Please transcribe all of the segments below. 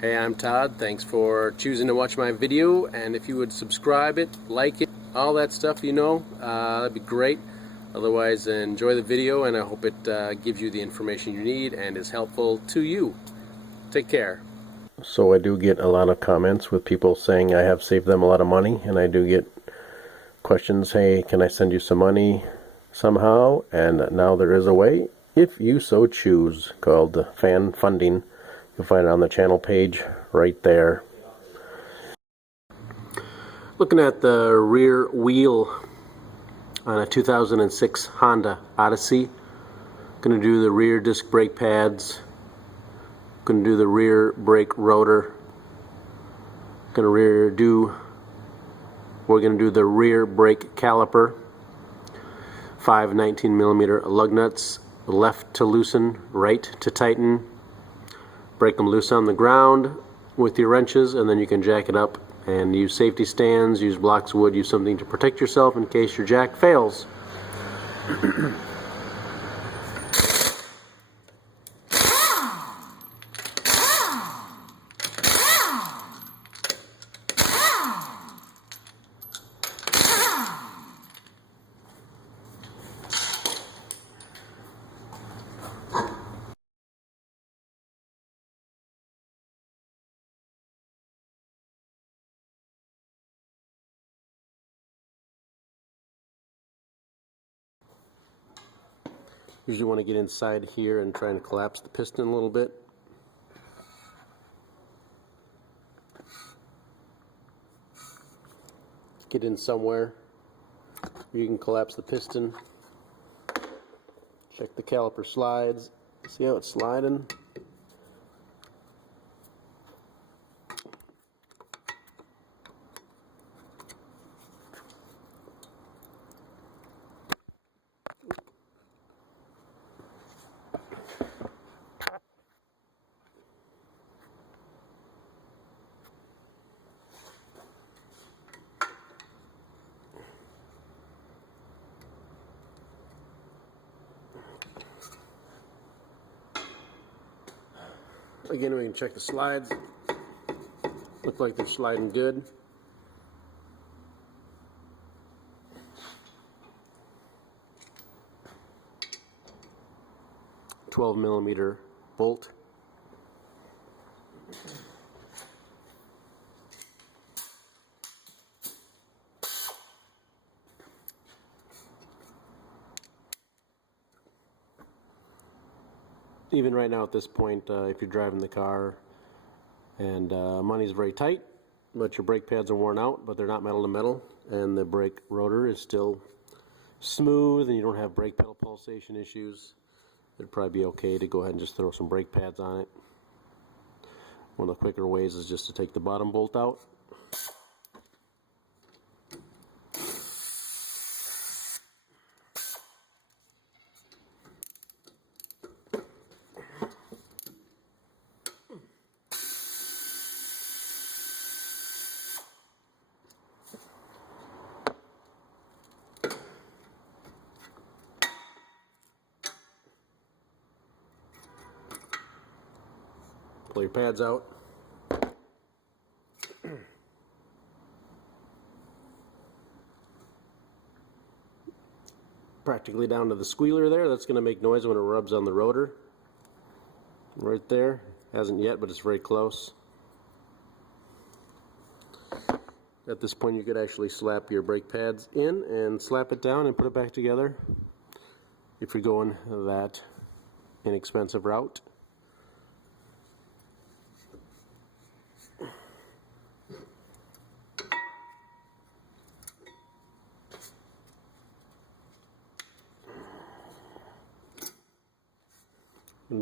Hey, I'm Todd. Thanks for choosing to watch my video, and if you would subscribe it, like it, all that stuff, that'd be great. Otherwise, enjoy the video, and I hope it gives you the information you need and is helpful to you. Take care. So I do get a lot of comments with people saying I have saved them a lot of money, and I do get questions, hey, can I send you some money somehow? And now there is a way, if you so choose, called fan funding. You'll find it on the channel page right there. Looking at the rear wheel on a 2006 Honda Odyssey. Going to do the rear disc brake pads. Going to do the rear brake rotor. We're going to do the rear brake caliper. 5 19mm lug nuts, left to loosen, right to tighten. Break them loose on the ground with your wrenches, and then you can jack it up and use safety stands, use blocks of wood, use something to protect yourself in case your jack fails. Usually want to get inside here and try and collapse the piston a little bit. Get in somewhere. You can collapse the piston. Check the caliper slides. See how it's sliding? Again, we can check the slides. Look like they're sliding good. .12mm bolt. Even right now at this point, if you're driving the car and money's very tight, but your brake pads are worn out, but they're not metal to metal, and the brake rotor is still smooth and you don't have brake pedal pulsation issues, it'd probably be okay to go ahead and just throw some brake pads on it. One of the quicker ways is just to take the bottom bolt out. Pull your pads out. Practically down to the squealer there. That's going to make noise when it rubs on the rotor. Right there. Hasn't yet, but it's very close. At this point, you could actually slap your brake pads in and slap it down and put it back together if you're going that inexpensive route.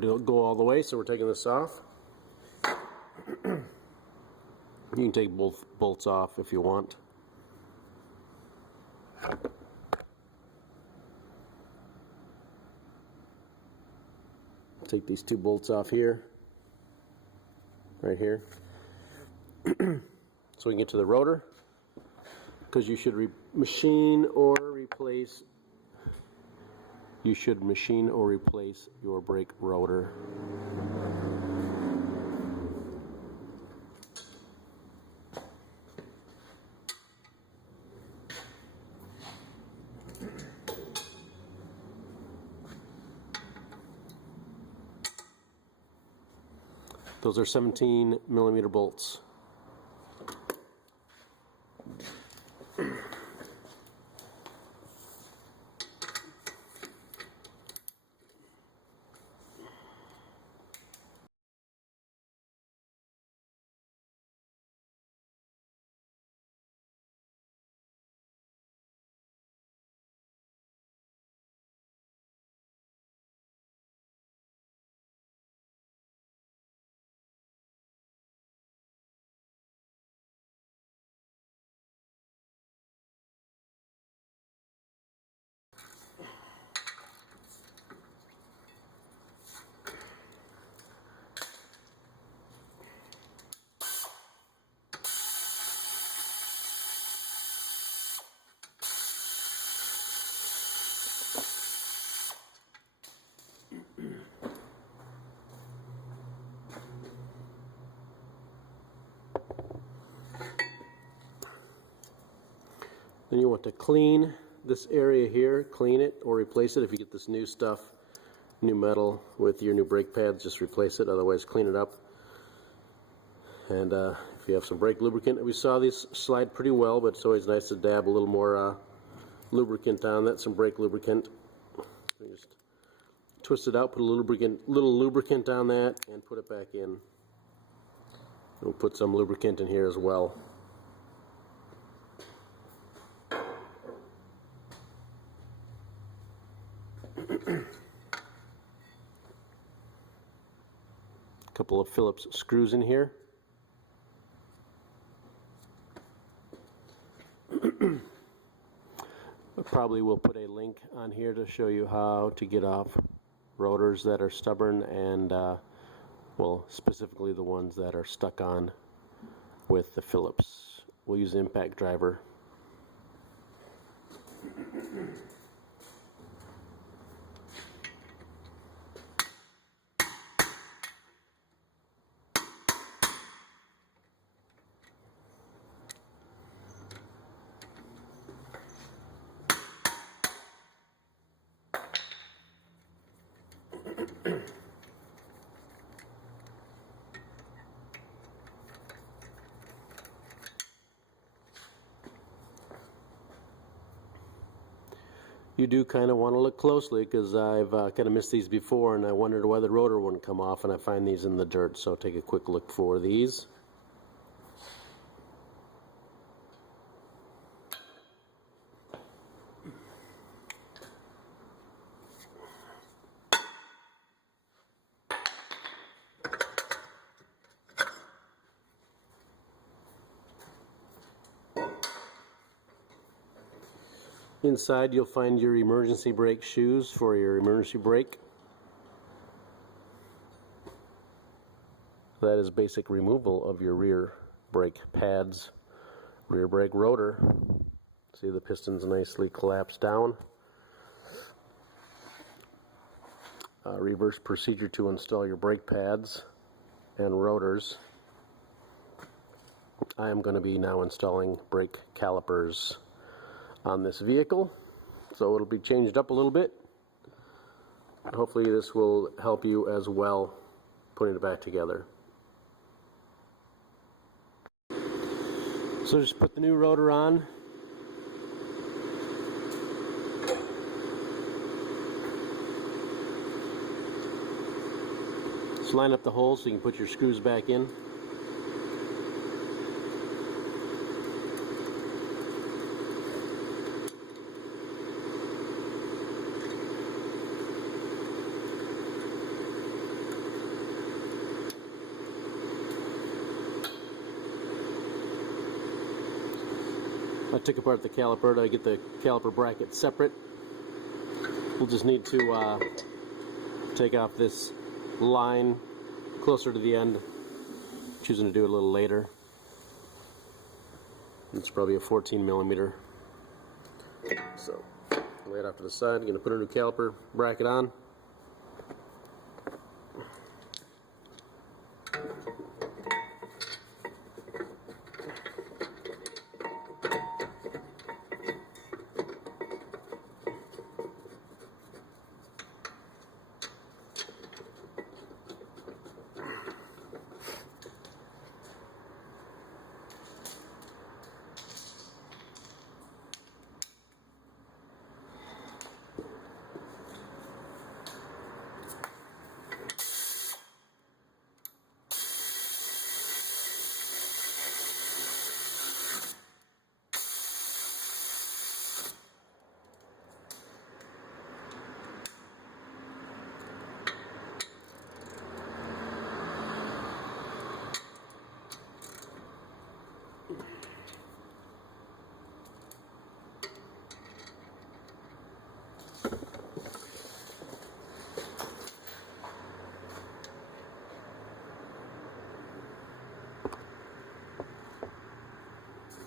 Go all the way, so we're taking this off. You can take both bolts off if you want. Take these two bolts off here, right here, so we can get to the rotor, because you should machine or replace your brake rotor. Those are 17mm bolts. Then you want to clean this area here, clean it or replace it. If you get this new stuff, new metal with your new brake pads, just replace it, otherwise clean it up. And if you have some brake lubricant, we saw these slide pretty well, but it's always nice to dab a little more lubricant on that, some brake lubricant. You just twist it out, put a little lubricant on that, and put it back in. We'll put some lubricant in here as well. Couple of Phillips screws in here. Probably will put a link on here to show you how to get off rotors that are stubborn and well, specifically the ones that are stuck on with the Phillips. We'll use the impact driver. You do kind of want to look closely because I've kind of missed these before and I wondered why the rotor wouldn't come off, and I find these in the dirt, so take a quick look for these. Inside you'll find your emergency brake shoes for your emergency brake. That is basic removal of your rear brake pads, rear brake rotor. See, the pistons nicely collapsed down. Reverse procedure to install your brake pads and rotors. I am going to be now installing brake calipers on this vehicle, so it'll be changed up a little bit. Hopefully this will help you as well putting it back together. So just put the new rotor on. Just line up the holes so you can put your screws back in. I took apart the caliper to get the caliper bracket separate. We'll just need to take off this line closer to the end. Choosing to do it a little later. It's probably a 14mm. So lay it off to the side. I'm going to put a new caliper bracket on.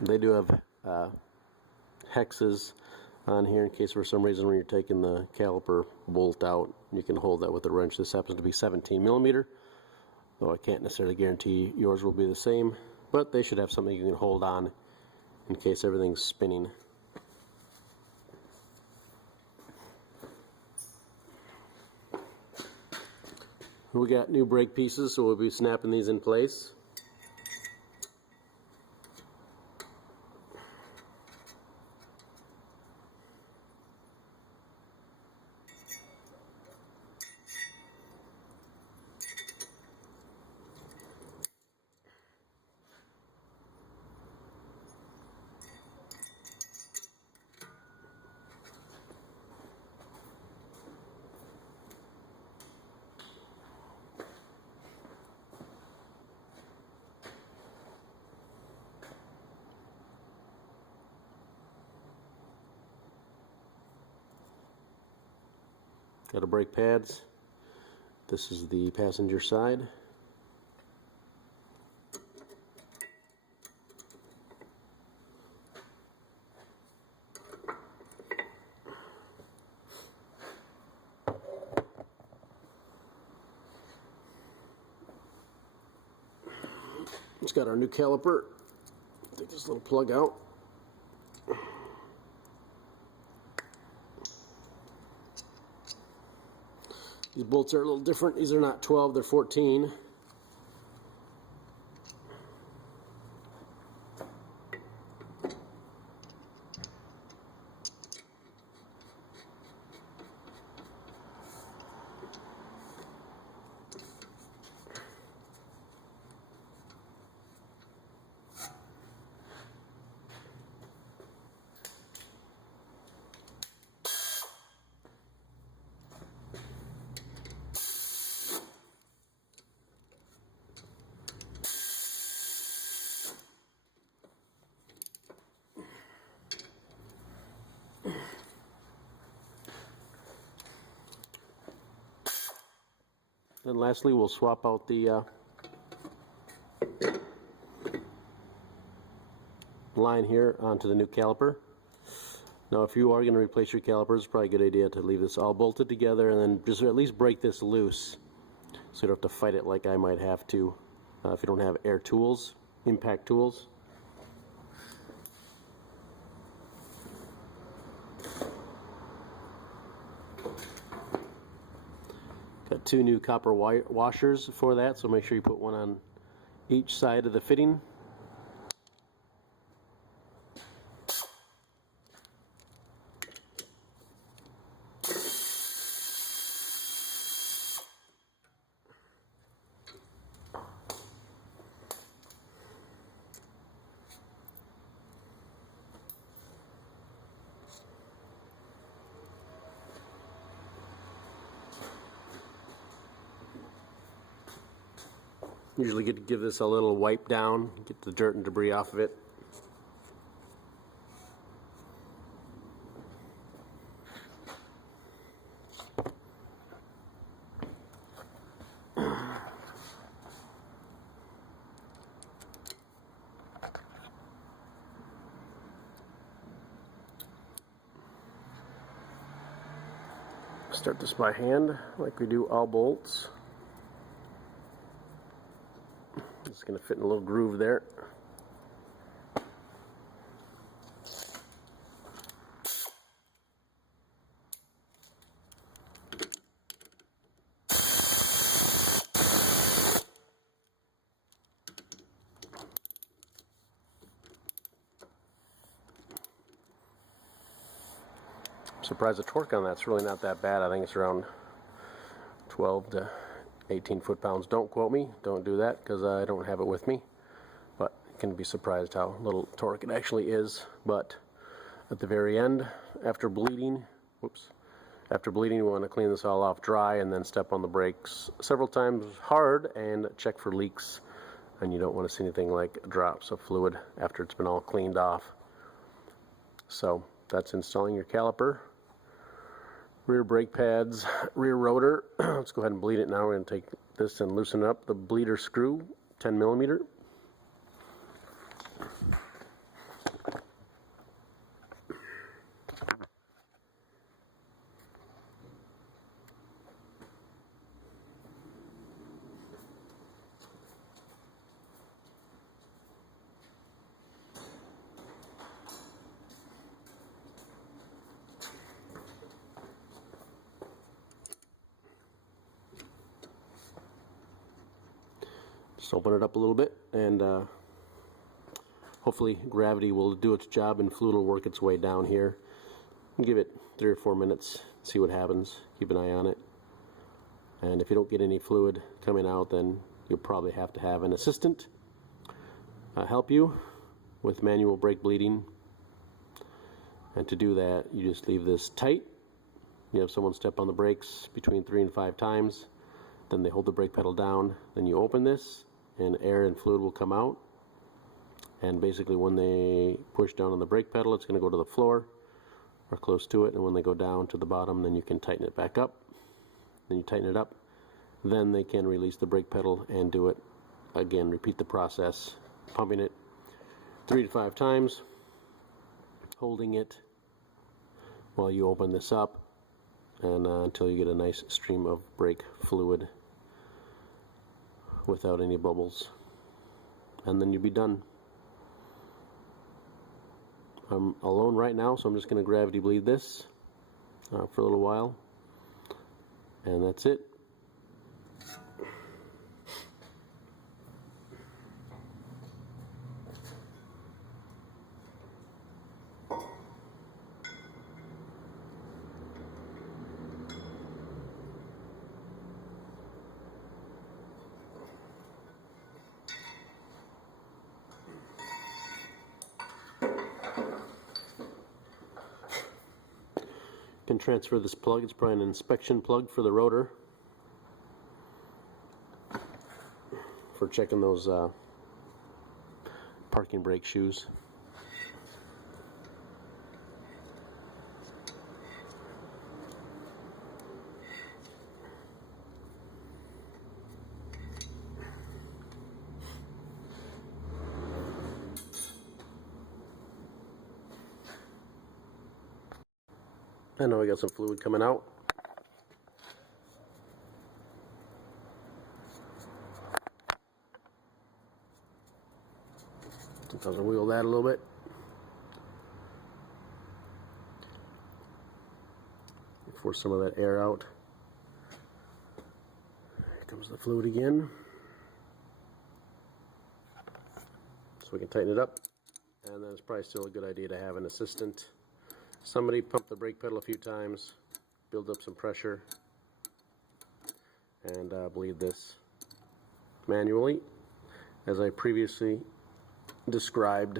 They do have hexes on here in case for some reason when you're taking the caliper bolt out, you can hold that with a wrench. This happens to be 17 millimeter, though I can't necessarily guarantee yours will be the same, but they should have something you can hold on in case everything's spinning. We got new brake pieces, so we'll be snapping these in place. Got our brake pads. This is the passenger side. It's got our new caliper. Take this little plug out. These bolts are a little different. These are not 12, they're 14. Then lastly, we'll swap out the line here onto the new caliper. Now if you are going to replace your calipers, it's probably a good idea to leave this all bolted together and then just at least break this loose so you don't have to fight it like I might have to if you don't have air tools, impact tools. Got two new copper washers for that, so make sure you put one on each side of the fitting. Usually get to give this a little wipe down, get the dirt and debris off of it. Start this by hand like we do all bolts. It's going to fit in a little groove there. I'm surprised the torque on that's really not that bad. I think it's around 12 to 18 foot-pounds. Don't quote me, don't do that because I don't have it with me, but you can be surprised how little torque it actually is. But at the very end, after bleeding, after bleeding, we want to clean this all off dry and then step on the brakes several times hard and check for leaks, and you don't want to see anything like drops of fluid after it's been all cleaned off. So that's installing your caliper, rear brake pads, rear rotor. Let's go ahead and bleed it now. We're going to take this and loosen up the bleeder screw, 10 millimeter. Just open it up a little bit, and hopefully gravity will do its job and fluid will work its way down here. Give it 3 or 4 minutes, see what happens. Keep an eye on it. And if you don't get any fluid coming out, then you'll probably have to have an assistant help you with manual brake bleeding. And to do that, you just leave this tight. You have someone step on the brakes between 3 and 5 times. Then they hold the brake pedal down. Then you open this, and air and fluid will come out. And basically when they push down on the brake pedal, it's going to go to the floor or close to it. And when they go down to the bottom, then you can tighten it back up. Then you tighten it up. Then they can release the brake pedal and do it again. Repeat the process, pumping it 3 to 5 times, holding it while you open this up, and until you get a nice stream of brake fluid without any bubbles, and then you'll be done. I'm alone right now, so I'm just going to gravity bleed this for a little while, and that's it. Can transfer this plug. It's probably an inspection plug for the rotor for checking those parking brake shoes. I know we got some fluid coming out. Sometimes I wheel that a little bit. Force some of that air out. Here comes the fluid again. So we can tighten it up. And then it's probably still a good idea to have an assistant. Somebody pump the brake pedal a few times, build up some pressure, and bleed this manually, as I previously described.